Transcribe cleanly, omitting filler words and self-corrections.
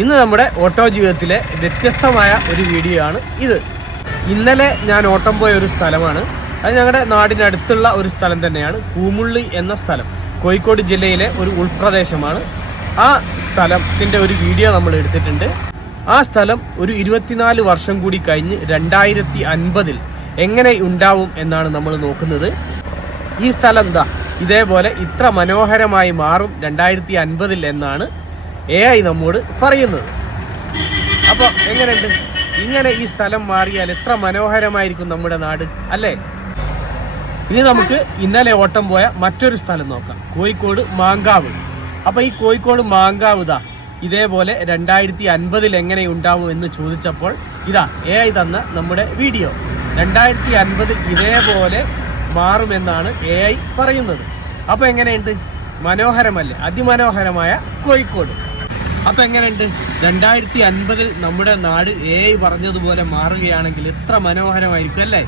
ഇന്ന് നമ്മുടെ ഓട്ടോ ജീവിതത്തിലെ വ്യത്യസ്തമായ ഒരു വീഡിയോ ആണ് ഇത്. ഇന്നലെ ഞാൻ ഓട്ടം പോയ ഒരു സ്ഥലമാണ്. അത് ഞങ്ങളുടെ നാടിനടുത്തുള്ള ഒരു സ്ഥലം തന്നെയാണ്. കൂമുള്ളി എന്ന സ്ഥലം കോഴിക്കോട് ജില്ലയിലെ ഒരു ഉൾപ്രദേശമാണ്. ആ സ്ഥലത്തിൻ്റെ ഒരു വീഡിയോ നമ്മൾ എടുത്തിട്ടുണ്ട്. ആ സ്ഥലം ഒരു 24 വർഷം കൂടി കഴിഞ്ഞ് 2050 എങ്ങനെ ഉണ്ടാവും എന്നാണ് നമ്മൾ നോക്കുന്നത്. ഈ സ്ഥലം എന്താ ഇതേപോലെ ഇത്ര മനോഹരമായി മാറും 2050 എന്നാണ് AI നമ്മോട് പറയുന്നത്. അപ്പോൾ എങ്ങനെയുണ്ട്? ഇങ്ങനെ ഈ സ്ഥലം മാറിയാൽ എത്ര മനോഹരമായിരിക്കും നമ്മുടെ നാട് അല്ലേ? ഇനി നമുക്ക് ഇന്നലെ ഓട്ടം പോയ മറ്റൊരു സ്ഥലം നോക്കാം, കോഴിക്കോട് മാങ്കാവ്. അപ്പോൾ ഈ കോഴിക്കോട് മാങ്കാവ് ഇതേപോലെ 2050 എങ്ങനെ ഉണ്ടാവും എന്ന് ചോദിച്ചപ്പോൾ ഇതാ AI തന്ന നമ്മുടെ വീഡിയോ. 2050 ഇതേപോലെ മാറുമെന്നാണ് AI പറയുന്നത്. അപ്പോൾ എങ്ങനെയുണ്ട്? മനോഹരമല്ലേ? അതിമനോഹരമായ കോഴിക്കോട്. അപ്പോൾ എങ്ങനെയുണ്ട്? 2050 നമ്മുടെ നാട് AI പറഞ്ഞതുപോലെ മാറുകയാണെങ്കിൽ എത്ര മനോഹരമായിരിക്കും അല്ലേ?